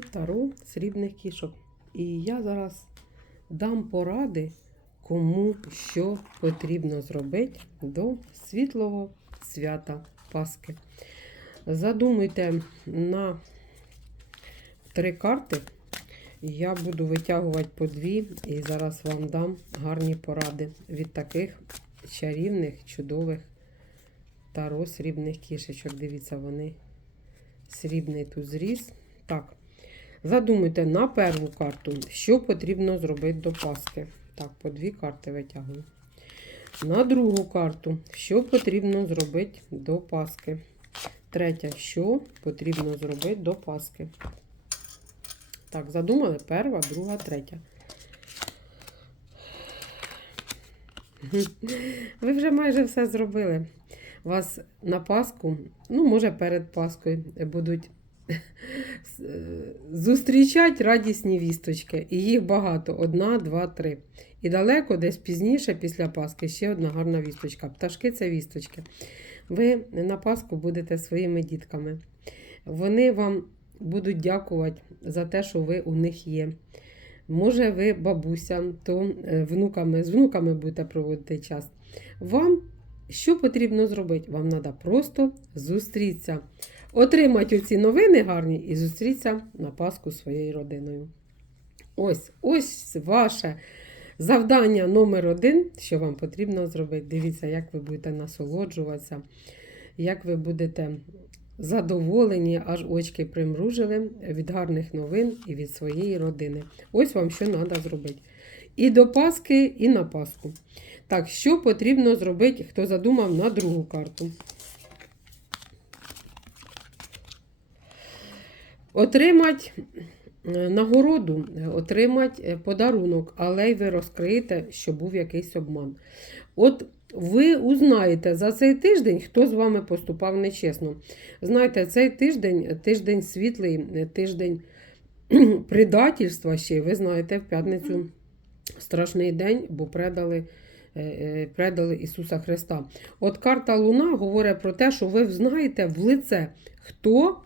Таро Срібних кішок. І я зараз дам поради, кому що потрібно зробити до світлого свята Пасхи. Задумуйте на три карти. Я буду витягувати по дві і зараз вам дам гарні поради від таких чарівних, чудових таро срібних кішечок. Дивіться, вони срібний тут зріз. Так, задумайте на першу карту, що потрібно зробити до Пасхи. Так, по дві карти витягую. На другу карту, що потрібно зробити до Пасхи. Третя, що потрібно зробити до Пасхи. Так, задумали? Перша, друга, третя. Ви вже майже все зробили. Вас на Пасху, ну, може, перед Паскою будуть зустрічати радісні вісточки. І їх багато: одна, два, три. І далеко, десь пізніше, після Пасхи, ще одна гарна вісточка. Пташки це вісточки. Ви на Пасху будете своїми дітками. Вони вам будуть дякувати за те, що ви у них є. Може, ви бабуся, то внуками, з внуками будете проводити час. Вам що потрібно зробити? Вам треба просто зустрітися. Отримати оці новини гарні і зустрітися на Пасху своєю родиною. Ось ось ваше завдання номер один, що вам потрібно зробити. Дивіться, як ви будете насолоджуватися, як ви будете задоволені, аж очки примружили від гарних новин і від своєї родини. Ось вам що треба зробити. І до Пасхи, і на Пасху. Так, що потрібно зробити, хто задумав на другу карту? Отримати нагороду, отримати подарунок, але й ви розкриєте, що був якийсь обман. От ви узнаєте за цей тиждень, хто з вами поступав нечесно. Знаєте, цей тиждень тиждень світлий, тиждень предательства ще, ви знаєте, в п'ятницю страшний день, бо предали. Предали Ісуса Христа. От карта Луна говорить про те, що ви знаєте в лице, хто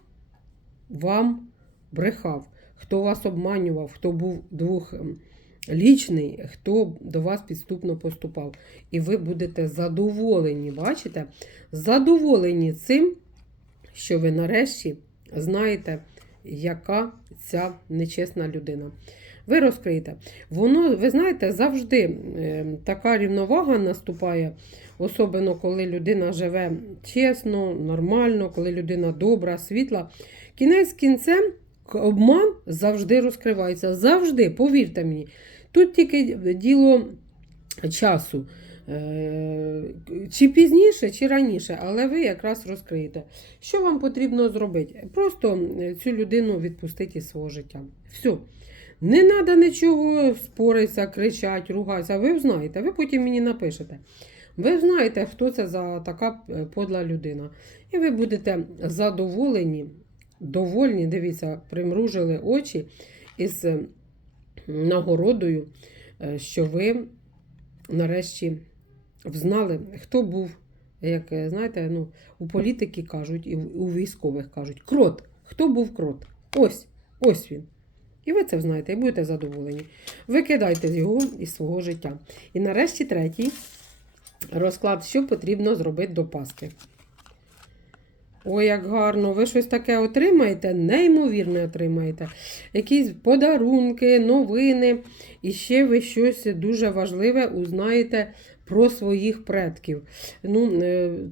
вам брехав, хто вас обманював, хто був двохлічний, хто до вас підступно поступав. І ви будете задоволені, бачите? Задоволені цим, що ви нарешті знаєте, яка ця нечесна людина. Ви розкриєте. Воно, ви знаєте, завжди е, така рівновага наступає, особливо коли людина живе чесно, нормально, коли людина добра, світла. Кінець кінцем обман завжди розкривається. Завжди, повірте мені. Тут тільки діло часу. Е, Чи пізніше, чи раніше, але ви якраз розкриєте. Що вам потрібно зробити? Просто цю людину відпустити із свого життя. Все. Не треба нічого споритися, кричати, ругатися. Ви знаєте, ви потім мені напишете. Ви знаєте, хто це за така подла людина. І ви будете задоволені, довольні, дивіться, примружили очі із нагородою, що ви нарешті взнали, хто був, як знаєте, ну, у політики кажуть, і у військових кажуть, крот. Хто був крот? Ось, ось він. І ви це знаєте, і будете задоволені. Викидайте його із свого життя. І нарешті третій розклад, що потрібно зробити до Пасхи. Ой, як гарно! Ви щось таке отримаєте, неймовірне отримаєте. Якісь подарунки, новини. І ще ви щось дуже важливе узнаєте про своїх предків. Ну,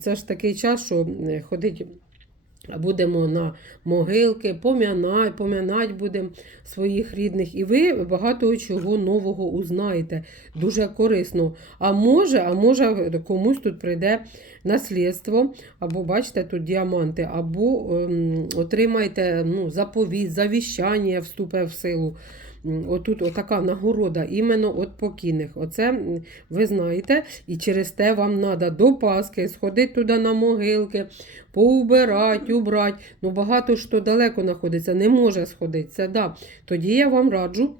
Це ж такий час, що ходить. Будемо на могилки, пом'янать, пом'янать будемо своїх рідних. І ви багато чого нового узнаєте. Дуже корисно. А може, а може комусь тут прийде наслідство, або бачите, тут діаманти, або ем, отримаєте ну, заповіт, завіщання вступе в силу. Отут отака нагорода іменно от покійних. Оце ви знаєте, і через те вам треба до Пасхи сходити туди на могилки, поубирати, убрати. Ну багато що далеко знаходиться, не може сходитися. Да. Тоді я вам раджу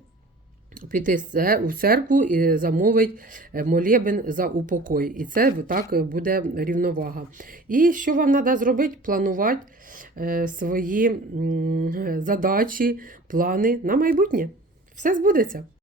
піти у церкву і замовить е, молебен за упокой. І це так буде рівновага. І що вам треба зробити? Планувати е, свої задачі, плани на майбутнє. Все збудеться.